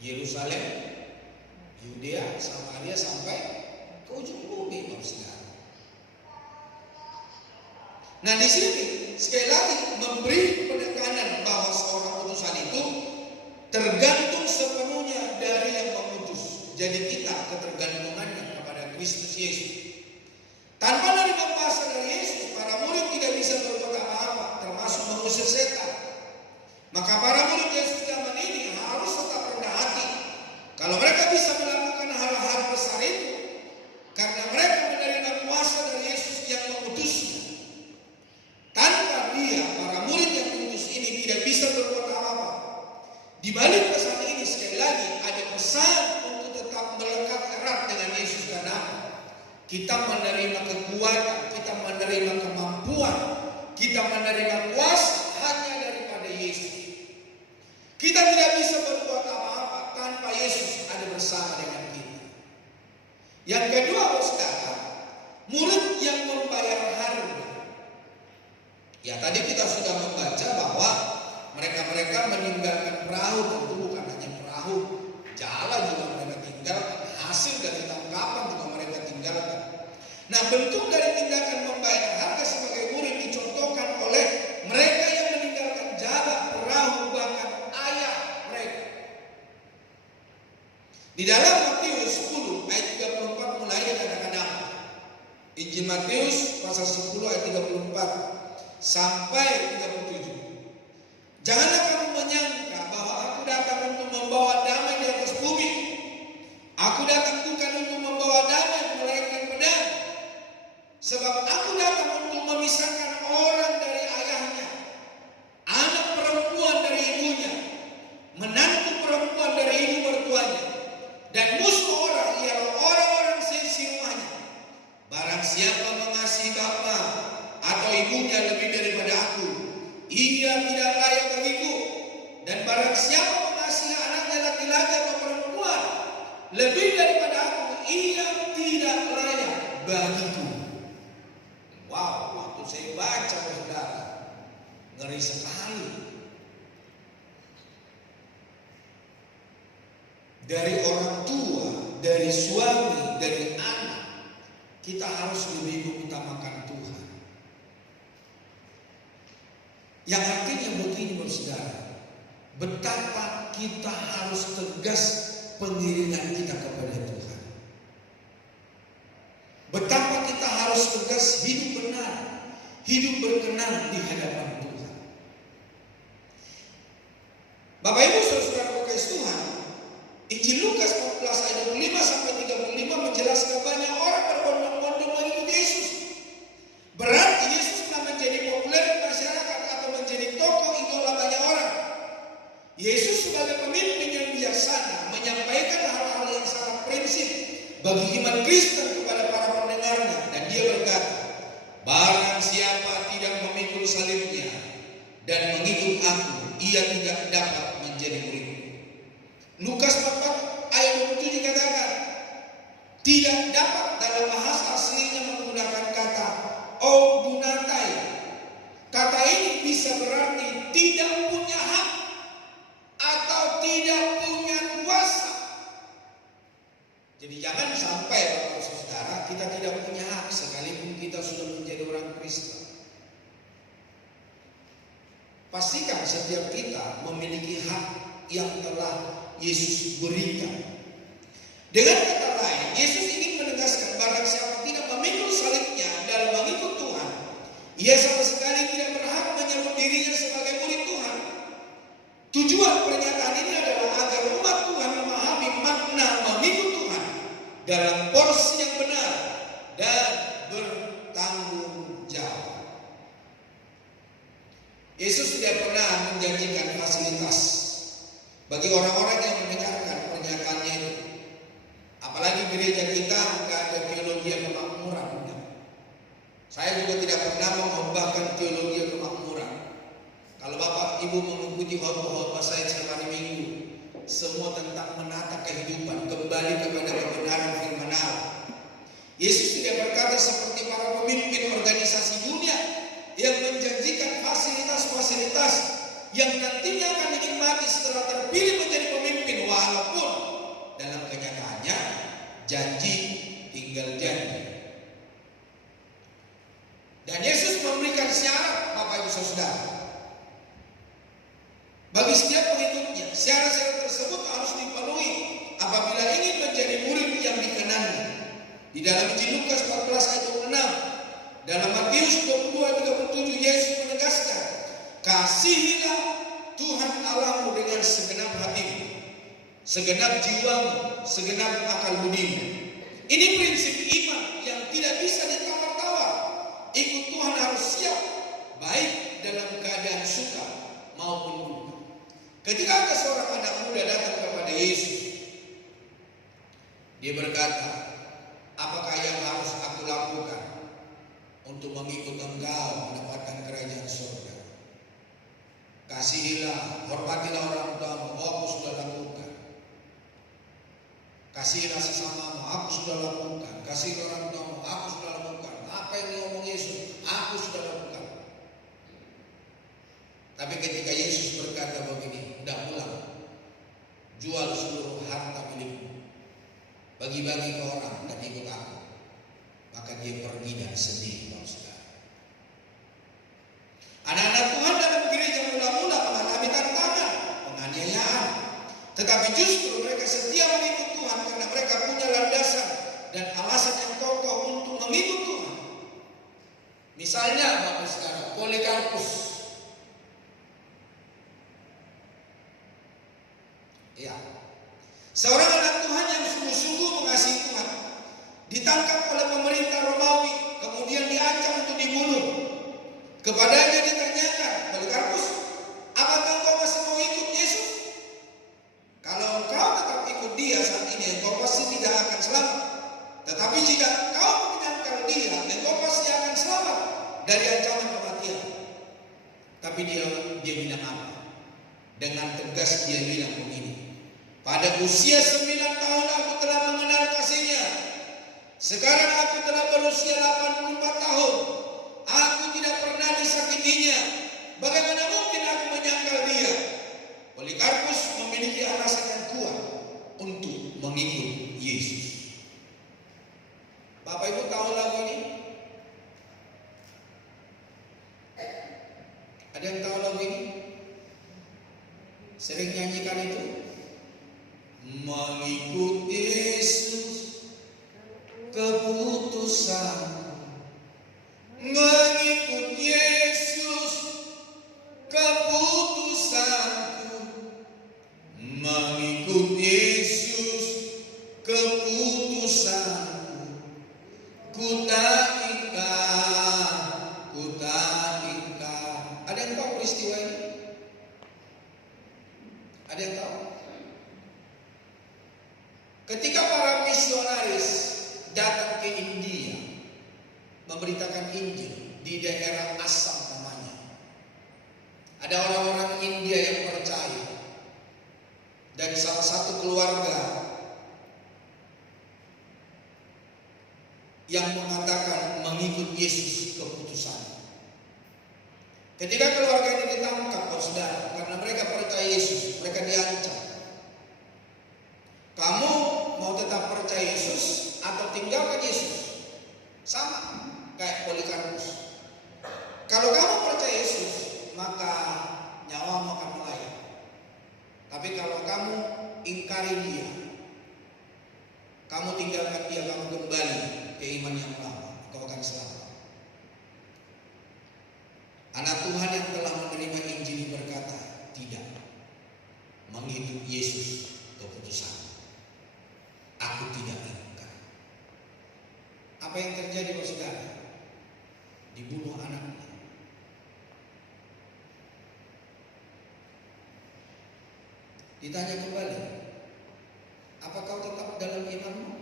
Yerusalem, Yudea, Samaria sampai ke ujung bumi, maksudnya. Nah, di sini sekali lagi memberi penekanan bahwa seorang utusan itu tergantung sepenuhnya dari yang mengutus. Jadi kita ketergantungannya kepada Kristus Yesus. Tanpa menerima kuasa dari Yesus, para murid tidak bisa berbuat apa-apa, termasuk mengusir setan. Maka para murid Yesus zaman ini harus tetap rendah hati. Kalau mereka bisa melakukan hal-hal besar itu, karena mereka menerima kuasa dari Yesus yang mengutusnya. Tanpa dia, para murid yang diutus ini tidak bisa berbuat apa-apa. Di balik pesan ini sekali lagi ada pesan untuk tetap melekat erat dengan Yesus. Karena kita menerima kekuatan, kita menerima kemampuan, kita menerima kuasa hanya daripada Yesus. Kita tidak bisa berbuat apa-apa tanpa Yesus ada bersama dengan kita. Yang kedua, saudara, murid yang membayar harga. Ya, tadi kita sudah membaca bahwa mereka meninggalkan perahu, tentu bukan hanya perahu, jala juga mereka tinggalkan, hasil dari tangkapan juga mereka tinggalkan. Nah, bentuk dari tindakan membayar harga sebagai murid dicontohkan oleh mereka yang meninggalkan jala, perahu, bahkan ayah mereka. Di dalam Matius 10 ayat 34 mulai dikatakan apa? Injil Matius pasal 10 ayat 34 sampai 37. Janganlah kamu menyangka bahwa aku datang untuk membawa damai di atas bumi. Aku datang bukan untuk membawa damai, melainkan pedang. Sebab aku datang untuk memisahkan orang dari ayahnya, anak perempuan dari ibunya, menantu perempuan dari ibu mertuanya, dan musuh orang ialah orang-orang seisi rumahnya. Barang siapa mengasihi bapa atau ibunya lebih daripada aku, ia tidak layak bagiku. Dan barang siapa mengasihi anaknya laki-laki atau perempuan lebih daripada aku, ia tidak layak bagiku. Wow, waktu saya baca, saudara, ngeri sekali. Dari orang tua, dari suami, dari anak, kita harus lebih mengutamakan Tuhan. Yang artinya begini, saudara, betapa kita harus tegas pengiringan kita kepada Tuhan. Betapa kita harus tegas hidup benar, hidup berkenan di hadapan Tuhan. Bapak Ibu saudara kasih Tuhan, Injil Lukas 14 ayat 25 sampai 35 menjelaskan banyak orang berbondong-bondong mengikut Yesus. Berarti Yesus telah menjadi populer di masyarakat atau menjadi tokoh idola banyak orang. Yesus sebagai pemimpin yang bijaksana menyampaikan hal-hal yang sangat prinsip bagi iman Kristen kepada para pendengarnya, dan dia berkata, barang siapa tidak memikul salibnya dan mengikut aku, ia tidak dapat menjadi murid. Lukas 4 ayat 27 katakan, tidak dapat dalam bahasa aslinya menggunakan kata dunatai. Kata ini bisa berarti tidak punya hak setiap kita memiliki hak yang telah Yesus berikan. Dengan kata lain, Yesus ingin menegaskan barang siapa tidak memikul salibnya dalam mengikut Tuhan, ia sama sekali tidak berhak menyebut dirinya sebagai murid Tuhan. Tujuan pernyataan ini adalah agar umat Tuhan memahami makna mengikut Tuhan dalam porsi yang benar dan bertanggung jawab. Yesus tidak pernah menjanjikan fasilitas bagi orang-orang yang mendengarkan pernyataannya itu. Apalagi gereja kita nggak ada teologi kemakmuran. Saya juga tidak pernah mengkhotbahkan teologi kemakmuran. Kalau Bapak Ibu mengikuti khotbah saya setiap hari Minggu, semua tentang menata kehidupan, kembali kepada kebenaran firman Allah. Yesus tidak berkata seperti para pemimpin organisasi dunia yang menjanjikan fasilitas-fasilitas yang nantinya akan dinikmati setelah terpilih menjadi pemimpin, walaupun dalam kenyataannya janji tinggal janji. Dan Yesus memberikan syarat, Bapak Ibu Saudara, bagi setiap pengikutnya. Syarat-syarat tersebut harus dipenuhi apabila ingin menjadi murid yang dikenannya. Di dalam Injil Lukas 14 ayat 26, dalam Matius 22:37 Yesus menegaskan, kasihilah Tuhan Allahmu dengan segenap hatimu, segenap jiwamu, segenap akal budimu. Ini prinsip iman yang tidak bisa ditawar-tawar. Ikut Tuhan harus siap, baik dalam keadaan suka maupun duka. Ketika ada seorang anak muda datang kepada Yesus, dia berkata, apakah yang harus aku lakukan untuk mengikut Engkau mendapatkan kerajaan surga? Kasihilah, hormatilah orang tuamu, aku sudah lakukan. Kasihilah sesamamu, aku sudah lakukan. Kasihilah orang tuamu, aku sudah lakukan. Apa yang ngomong Yesus, aku sudah lakukan. Tapi ketika Yesus berkata begini, tidak pulang, jual seluruh harta milikmu, bagi-bagi ke orang dan ikut aku, maka dia pergi dan sedih, saudara. Anak-anak Tuhan dalam gereja mula-mula mengalami tantangan, penganiayaan, tetapi justru mereka setia mengikut Tuhan karena mereka punya landasan dan alasan yang kokoh untuk mengikut Tuhan. Misalnya, Bapak Saudara, Polikarpus. Ya, seorang anak Tuhan yang sungguh-sungguh mengasihi Tuhan, ditangkap oleh pemerintah Romawi, kemudian diancam untuk dibunuh. Kepadanya ditanyakan, Polikarpus, apakah engkau masih mau ikut Yesus? Kalau engkau tetap ikut dia saat ini, engkau pasti tidak akan selamat. Tetapi jika engkau menyangkal dia, engkau pasti akan selamat dari ancaman kematian. Tapi dia bilang apa? Dengan tegas dia bilang begini, pada usia 9 tahun aku telah mengenal kasihnya. Sekarang aku telah berusia 84 tahun. Aku tidak pernah disakitinya. Bagaimana mungkin aku menyangkal dia? Polikarpus memiliki alasan yang kuat untuk mengikut Yesus. Bapak Ibu tahu lagu ini? Ada yang tahu lagu ini? Sering nyanyikan itu? Mengikut Yesus keputusan, mengikut Yesus keputusanku, mengikut Yesus keputusanku, ku tak ingkar, ku tak ingkar. Ada yang tahu peristiwa ini? Ada yang tahu? Ketika para misionaris datang ke India memberitakan Injil di daerah Assam namanya, ada orang-orang India yang percaya, dan salah satu keluarga yang mengatakan mengikut Yesus keputusan. Ketika keluarga ini ditangkap, saudara, karena mereka percaya Yesus, mereka diancam. Kamu mau tetap percaya Yesus atau tinggalkan Yesus? Sama kayak Polikarpus. Kalau kamu percaya Yesus, maka nyawamu akan mengingkari dia, kamu tinggalkan dia, kamu kembali ke iman yang lama, kau akan selamat. Anak Tuhan yang telah menerima Injil berkata, tidak, mengikut Yesus keputusan. Aku tidak ingkar. Apa yang terjadi saudara? Dibunuh anaknya. Ditanya kembali, apa kau tetap dalam imanmu?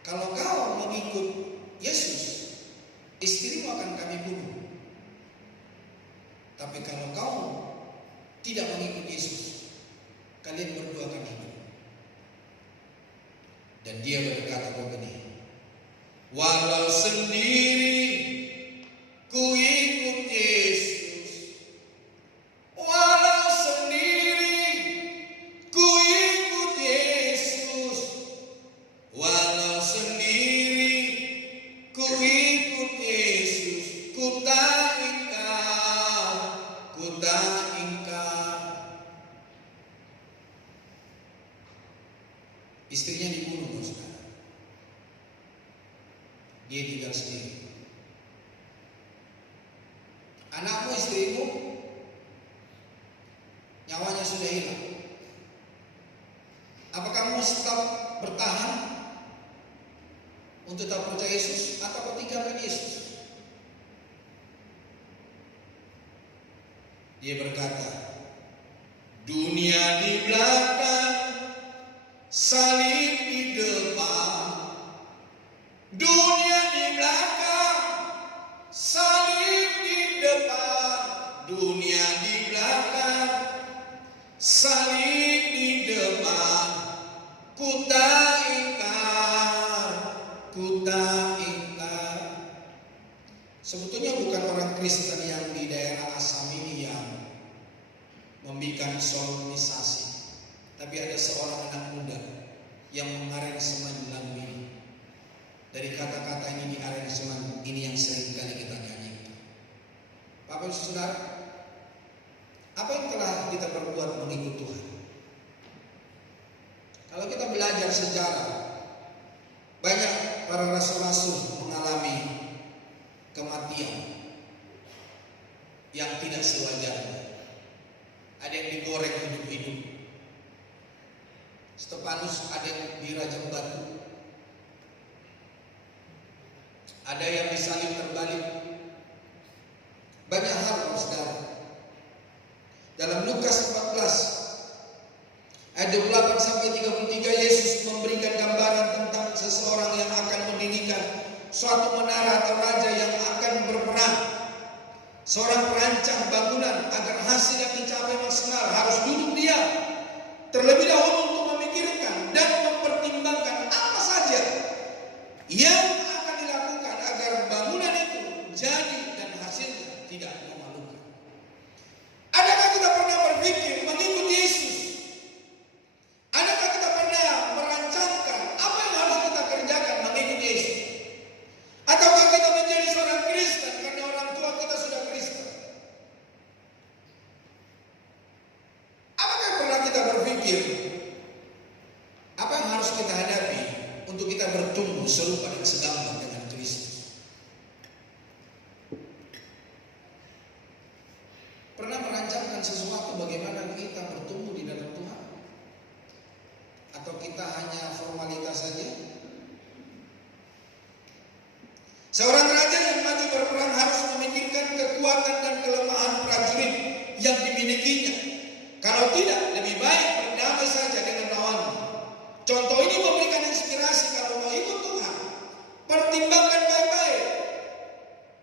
Kalau kau mengikut Yesus, istrimu akan kami bunuh. Tapi kalau kau tidak mengikut Yesus, kalian berdua akan hidup. Dan dia berkata begini, walau sendiri ku ikut Yesus, walau sendiri ku ikut Yesus, walau sendiri ku ikut Yesus, ku tak ingkar, ku tak ingkar. Istrinya dibunuh, saudara. Dia tinggal sendiri. Anakmu, istrimu, nyawanya sudah hilang. Apa kamu tetap bertahan untuk tetap percaya Yesus, atau kau tinggalkan Yesus? Dia berkata, dunia di belakang, salib di depan. Dunia di belakang, salib di depan. Dunia di belakang, salib di depan. Ku tak ingkar, ku tak ingkar. Sebetulnya bukan orang Kristen yang di daerah Asam ini yang membikin solemnisasi, tapi ada seorang anak muda yang mengaransemen lagu ini. Dari kata-kata ini di aransemen ini yang sering kali kita nyanyikan. Bapak Ibu Saudara, apa yang telah kita perbuat mengikut Tuhan? Kalau kita belajar sejarah, banyak para rasul-rasul mengalami kematian yang tidak sewajarnya. Ada yang digoreng hidup-hidup. Stefanus ada yang dirajam batu, ada yang disalib terbalik. Banyak hal, saudara. Dalam Lukas 14 ayat 28 sampai 33, Yesus memberikan gambaran tentang seseorang yang akan mendirikan suatu menara atau raja yang akan berperang. Seorang perancang bangunan agar hasil yang dicapai maksimal harus duduk diam terlebih dahulu untuk memikirkan dan mempertimbangkan apa saja yang akan dilakukan agar bangunan itu jadi dan hasilnya tidak memalukan. Adakah kita pernah berpikir mengikut Yesus? Adakah kita pernah merancangkan apa yang harus kita kerjakan mengikut Yesus? Ataukah kita menjadi seorang Kristen karena orang tua kita sudah Kristen? Apakah pernah kita berpikir apa yang harus kita hadapi untuk kita bertumbuh serupa dan segambar dengan Kristus? Pernah merancangkan sesuatu bagaimana kita bertumbuh di dalam Tuhan? Atau kita hanya formalitas saja? Seorang raja yang maju berperang harus memikirkan kekuatan dan kelemahan prajurit yang dimilikinya. Kalau tidak, lebih baik berdamai saja dengan lawannya. Contoh ini memberikan inspirasi kalau mau ikut Tuhan. Pertimbangkan baik-baik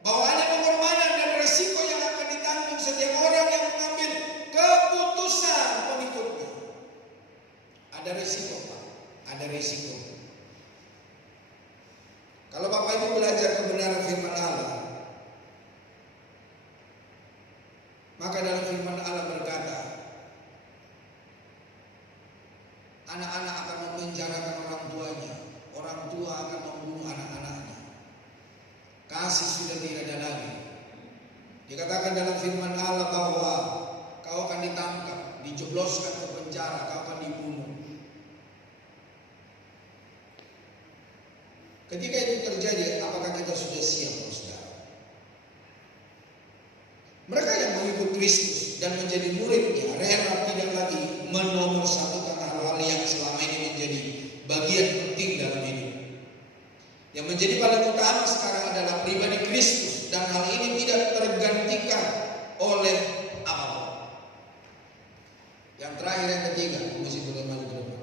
bahwa ada pengorbanan dan resiko yang akan ditanggung setiap orang yang mengambil keputusan pengikutnya. Ada resiko, Pak. Ada resiko. Kalau Bapak Ibu belajar kebenaran firman Allah, maka dalam firman Allah berkata, anak-anak akan memenjarakan orang tuanya, orang tua akan membunuh anak-anaknya. Kasih sudah tidak ada lagi. Dikatakan dalam firman Allah bahwa kau akan ditangkap, dijebloskan ke penjara, kau akan dibunuh. Ketika itu terjadi, apakah kita sudah siap, saudara? Mereka yang mengikut Kristus dan menjadi muridnya rela tidak lagi menomorsatukan hal-hal yang selama ini menjadi bagian penting dalam hidup. Yang menjadi paling utama sekarang adalah pribadi Kristus, dan hal ini tidak tergantikan oleh apapun. Yang terakhir, yang ketiga, masih belum maju ke depan.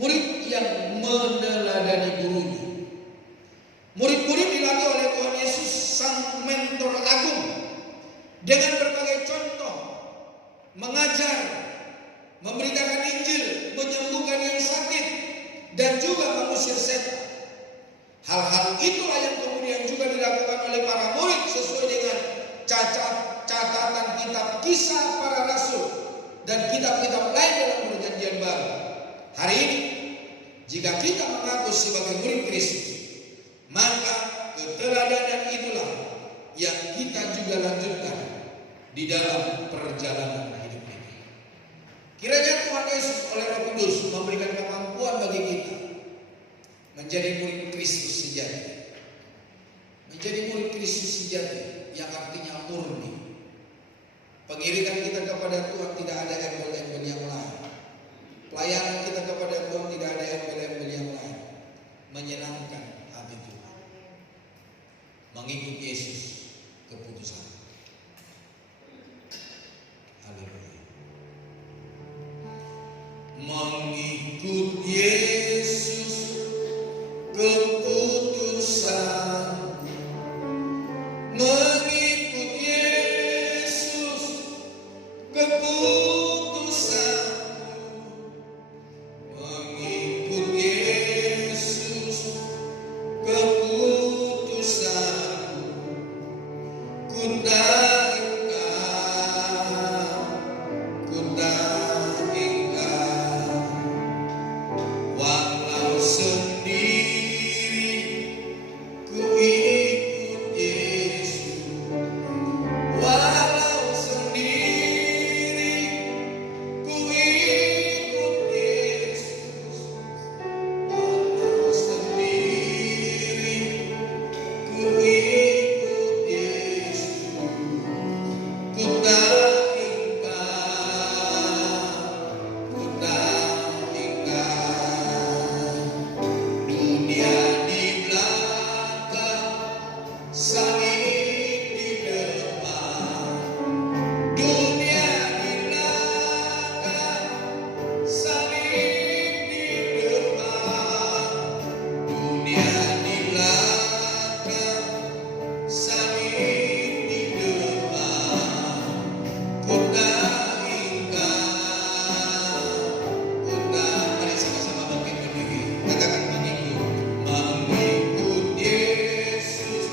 Murid yang meneladani gurunya. Murid-murid dilatih oleh Tuhan Yesus, sang mentor agung, dengan berbagai contoh, mengajar, memberitakan Injil, menyembuhkan yang sakit, dan juga mengusir setan. Hal-hal itulah yang kemudian juga dilakukan oleh para murid sesuai dengan catatan kitab Kisah Para Rasul dan kitab-kitab lain dalam Perjanjian Baru. Hari ini, jika kita mengaku sebagai murid Kristus, maka keteladanan itulah yang kita juga lanjutkan di dalam perjalanan hidup ini. Kiranya Tuhan Yesus oleh Roh Kudus memberikan kemampuan bagi kita menjadi murid Kristus sejati. Menjadi murid Kristus sejati yang artinya murni. Pengiritan kita kepada Tuhan tidak ada embel-embel yang lain. Pelayanan kita kepada Tuhan tidak ada embel-embel yang lain. Menyenangkan hati Tuhan. Mengikut Yesus keputusan. Haleluya. Mengikut Yesus keputusan. Mengikut Yesus keputusan. Mengikut Yesus keputusan. Ku